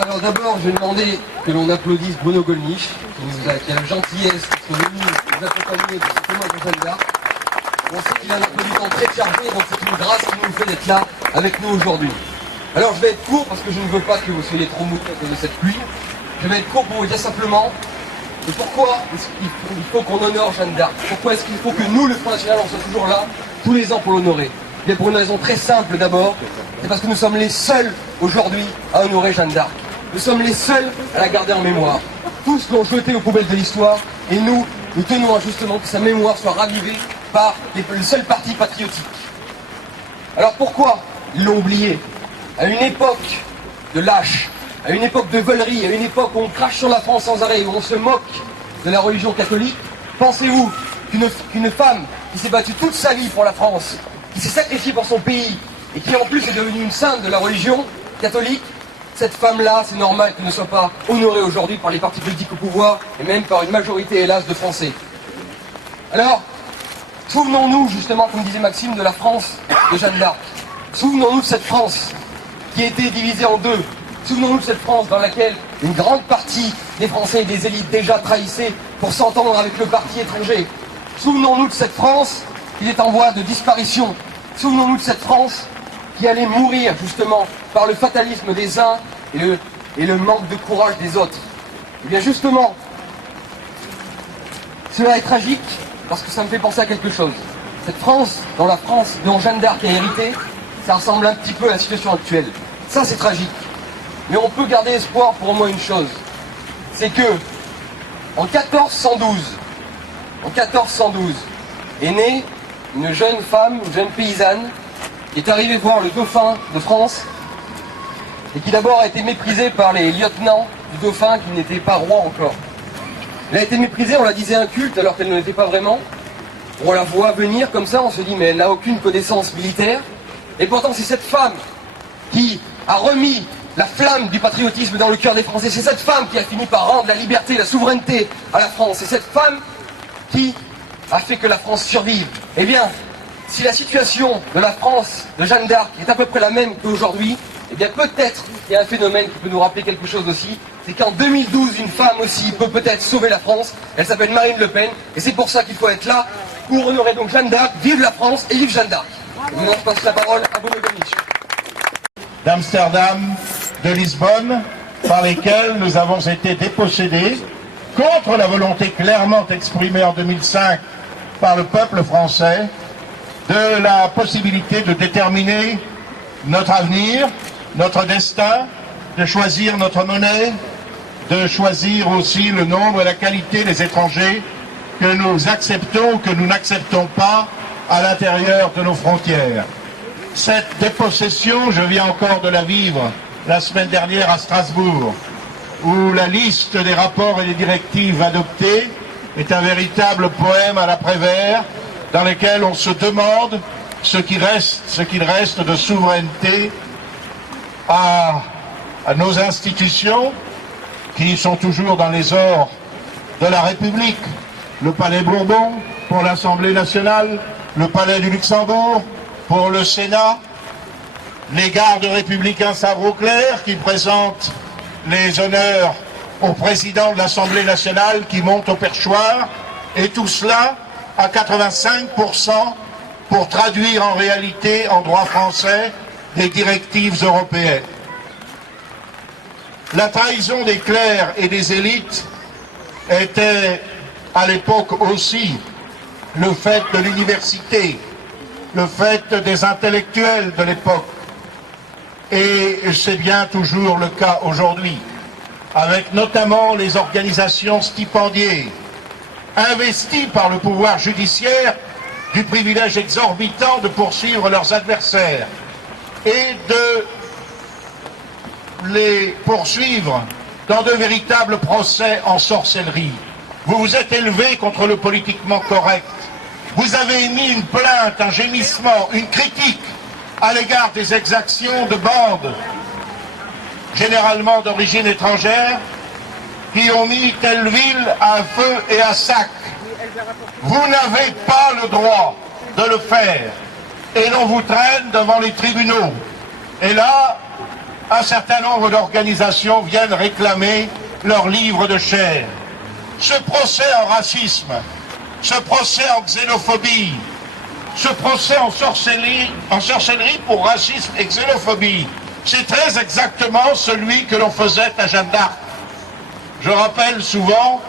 Alors d'abord, je vais demander que l'on applaudisse Bruno Gollnisch, qui a la gentillesse d'être venu nous accompagner de ce témoin de Jeanne d'Arc. On sait qu'il a un emploi du temps très chargé, donc c'est une grâce qu'il nous fait d'être là avec nous aujourd'hui. Alors je vais être court parce que je ne veux pas que vous soyez trop mouillés à cause de cette pluie. Je vais être court pour vous dire simplement pourquoi il faut qu'on honore Jeanne d'Arc. Pourquoi est-ce qu'il faut que nous, le Front National, on soit toujours là tous les ans pour l'honorer. Et pour une raison très simple d'abord, c'est parce que nous sommes les seuls aujourd'hui à honorer Jeanne d'Arc. Nous sommes les seuls à la garder en mémoire. Tous l'ont jeté aux poubelles de l'histoire et nous tenons justement que sa mémoire soit ravivée par le seul parti patriotique. Alors pourquoi ils l'ont oublié? À une époque de lâche, à une époque de volerie, à une époque où on crache sur la France sans arrêt, où on se moque de la religion catholique, pensez-vous qu'une femme qui s'est battue toute sa vie pour la France, qui s'est sacrifiée pour son pays, et qui en plus est devenue une sainte de la religion catholique, cette femme-là, c'est normal qu'elle ne soit pas honorée aujourd'hui par les partis politiques au pouvoir, et même par une majorité, hélas, de Français. Alors, souvenons-nous justement, comme disait Maxime, de la France de Jeanne d'Arc. Souvenons-nous de cette France qui a été divisée en deux. Souvenons-nous de cette France dans laquelle une grande partie des Français et des élites déjà trahissaient pour s'entendre avec le parti étranger. Souvenons-nous de cette France qui est en voie de disparition. Souvenons-nous de cette France qui allait mourir justement par le fatalisme des uns et le manque de courage des autres. Et bien justement, cela est tragique parce que ça me fait penser à quelque chose. Cette France, dans la France dont Jeanne d'Arc a hérité, ça ressemble un petit peu à la situation actuelle. Ça c'est tragique. Mais on peut garder espoir pour au moins une chose. C'est que, en 1412, est née une jeune femme, une jeune paysanne, qui est arrivée voir le dauphin de France, et qui d'abord a été méprisée par les lieutenants du dauphin qui n'étaient pas rois encore. Elle a été méprisée, on la disait inculte alors qu'elle ne l'était pas vraiment. On la voit venir comme ça, on se dit mais elle n'a aucune connaissance militaire. Et pourtant c'est cette femme qui a remis la flamme du patriotisme dans le cœur des Français. C'est cette femme qui a fini par rendre la liberté, la souveraineté à la France. C'est cette femme qui a fait que la France survive. Eh bien, si la situation de la France de Jeanne d'Arc est à peu près la même qu'aujourd'hui, eh bien peut-être il y a un phénomène qui peut nous rappeler quelque chose aussi, c'est qu'en 2012, une femme aussi peut peut-être sauver la France. Elle s'appelle Marine Le Pen, et c'est pour ça qu'il faut être là, pour honorer donc Jeanne d'Arc. Vive la France et vive Jeanne d'Arc. Maintenant, je passe la parole à Bruno Gollnisch. D'Amsterdam, de Lisbonne, par lesquels nous avons été dépossédés, contre la volonté clairement exprimée en 2005 par le peuple français, de la possibilité de déterminer notre avenir, notre destin, de choisir notre monnaie, de choisir aussi le nombre et la qualité des étrangers que nous acceptons ou que nous n'acceptons pas à l'intérieur de nos frontières. Cette dépossession, je viens encore de la vivre la semaine dernière à Strasbourg, où la liste des rapports et des directives adoptées est un véritable poème à la Prévert, dans lequel on se demande ce qu'il reste de souveraineté à nos institutions, qui sont toujours dans les ors de la République. Le Palais Bourbon pour l'Assemblée nationale, le Palais du Luxembourg pour le Sénat, les gardes républicains Sabre-Auclair qui présentent les honneurs au président de l'Assemblée nationale qui monte au perchoir, et tout cela à 85% pour traduire en réalité en droit français des directives européennes. La trahison des clercs et des élites était à l'époque aussi le fait de l'université, le fait des intellectuels de l'époque. Et c'est bien toujours le cas aujourd'hui, avec notamment les organisations stipendiées, investies par le pouvoir judiciaire du privilège exorbitant de poursuivre leurs adversaires et de les poursuivre dans de véritables procès en sorcellerie. Vous vous êtes élevé contre le politiquement correct. Vous avez émis une plainte, un gémissement, une critique à l'égard des exactions de bandes, généralement d'origine étrangère, qui ont mis telle ville à feu et à sac. Vous n'avez pas le droit de le faire, et l'on vous traîne devant les tribunaux. Et là, un certain nombre d'organisations viennent réclamer leur livre de chair. Ce procès en racisme, ce procès en xénophobie, ce procès en sorcellerie pour racisme et xénophobie, c'est très exactement celui que l'on faisait à Jeanne d'Arc. Je rappelle souvent,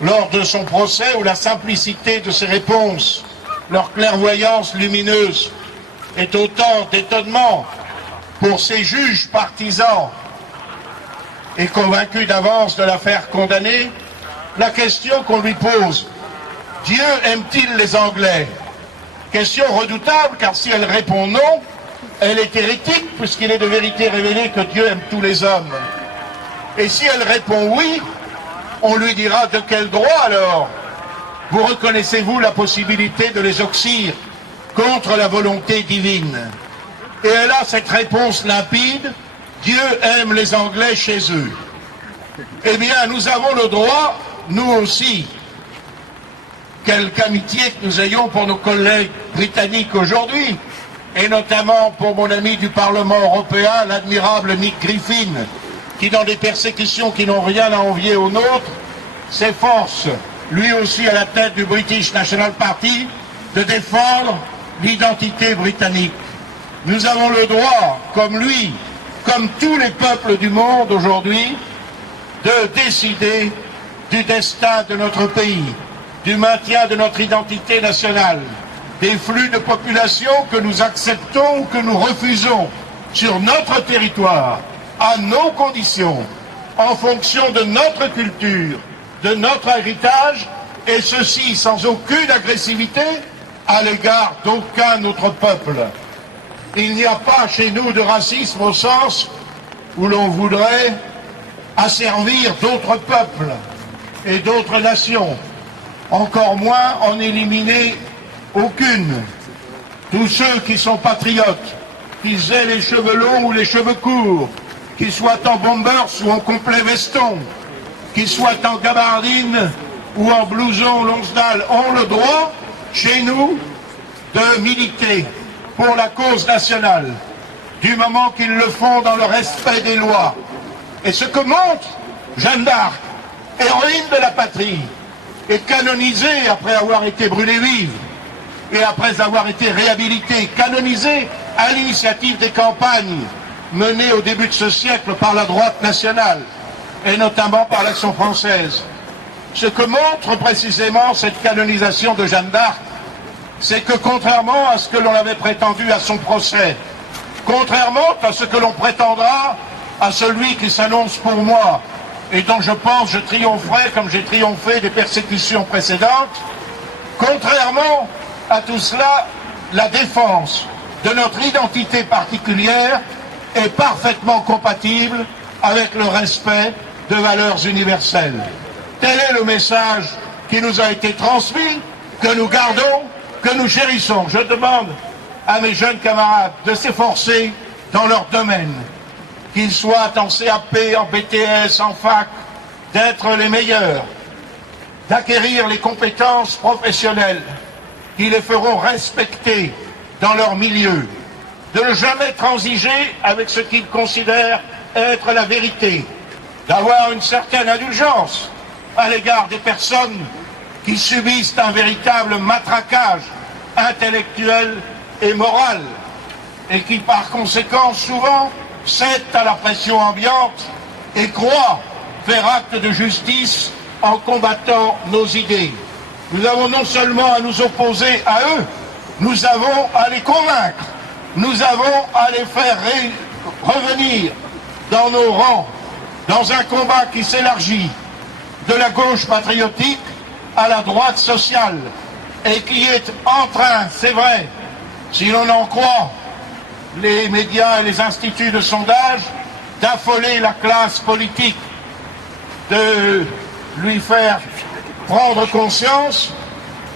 lors de son procès, où la simplicité de ses réponses, leur clairvoyance lumineuse, est autant d'étonnement pour ces juges partisans et convaincus d'avance de la faire condamner, la question qu'on lui pose, Dieu aime-t-il les Anglais? Question redoutable, car si elle répond non, elle est hérétique, puisqu'il est de vérité révélé que Dieu aime tous les hommes. Et si elle répond oui, on lui dira de quel droit alors vous reconnaissez-vous la possibilité de les oxyre contre la volonté divine? Et elle a cette réponse limpide, Dieu aime les Anglais chez eux. Eh bien, nous avons le droit, nous aussi, quelque amitié que nous ayons pour nos collègues britanniques aujourd'hui, et notamment pour mon ami du Parlement européen, l'admirable Nick Griffin, qui dans des persécutions qui n'ont rien à envier aux nôtres, s'efforce, lui aussi à la tête du British National Party, de défendre l'identité britannique. Nous avons le droit, comme lui, comme tous les peuples du monde aujourd'hui, de décider du destin de notre pays, du maintien de notre identité nationale, des flux de population que nous acceptons ou que nous refusons sur notre territoire, à nos conditions, en fonction de notre culture, de notre héritage, et ceci sans aucune agressivité à l'égard d'aucun autre peuple. Il n'y a pas chez nous de racisme au sens où l'on voudrait asservir d'autres peuples et d'autres nations, encore moins en éliminer aucune. Tous ceux qui sont patriotes, qu'ils aient les cheveux longs ou les cheveux courts, qu'ils soient en bombers ou en complet veston, qu'ils soient en gabardine ou en blouson Lonsdale, ont le droit, chez nous, de militer pour la cause nationale, du moment qu'ils le font dans le respect des lois. Et ce que montre Jeanne d'Arc, héroïne de la patrie, est canonisée après avoir été brûlée vive et après avoir été réhabilitée, canonisée à l'initiative des campagnes menées au début de ce siècle par la droite nationale et notamment par l'Action française. Ce que montre précisément cette canonisation de Jeanne d'Arc, c'est que contrairement à ce que l'on avait prétendu à son procès, contrairement à ce que l'on prétendra à celui qui s'annonce pour moi, et dont je pense je triompherai comme j'ai triomphé des persécutions précédentes, contrairement à tout cela, la défense de notre identité particulière est parfaitement compatible avec le respect de valeurs universelles. Tel est le message qui nous a été transmis, que nous gardons, que nous chérissons. Je demande à mes jeunes camarades de s'efforcer dans leur domaine, qu'ils soient en CAP, en BTS, en fac, d'être les meilleurs, d'acquérir les compétences professionnelles qui les feront respecter dans leur milieu, de ne jamais transiger avec ce qu'ils considèrent être la vérité, d'avoir une certaine indulgence à l'égard des personnes qui subissent un véritable matraquage intellectuel et moral et qui par conséquent souvent cèdent à la pression ambiante et croient faire acte de justice en combattant nos idées. Nous avons non seulement à nous opposer à eux, nous avons à les convaincre, nous avons à les faire revenir dans nos rangs, dans un combat qui s'élargit de la gauche patriotique à la droite sociale et qui est en train, c'est vrai, si l'on en croit les médias et les instituts de sondage, d'affoler la classe politique, de lui faire prendre conscience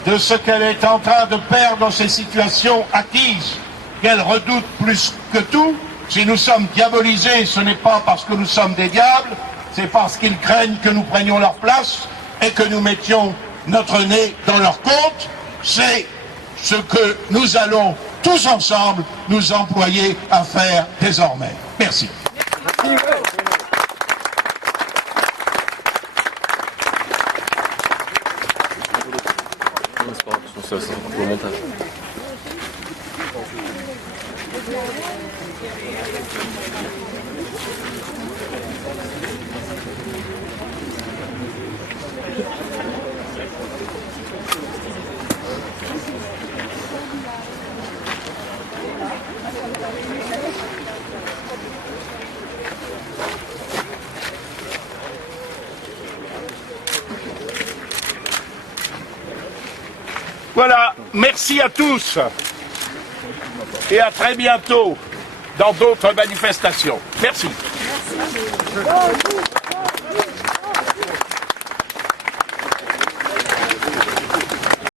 de ce qu'elle est en train de perdre dans ces situations acquises, qu'elle redoute plus que tout. Si nous sommes diabolisés, ce n'est pas parce que nous sommes des diables, c'est parce qu'ils craignent que nous prenions leur place et que nous mettions notre nez dans leur compte. C'est ce que nous allons tous ensemble nous employer à faire désormais. Merci. ça sera pour le montage. Voilà, merci à tous et à très bientôt dans d'autres manifestations. Merci.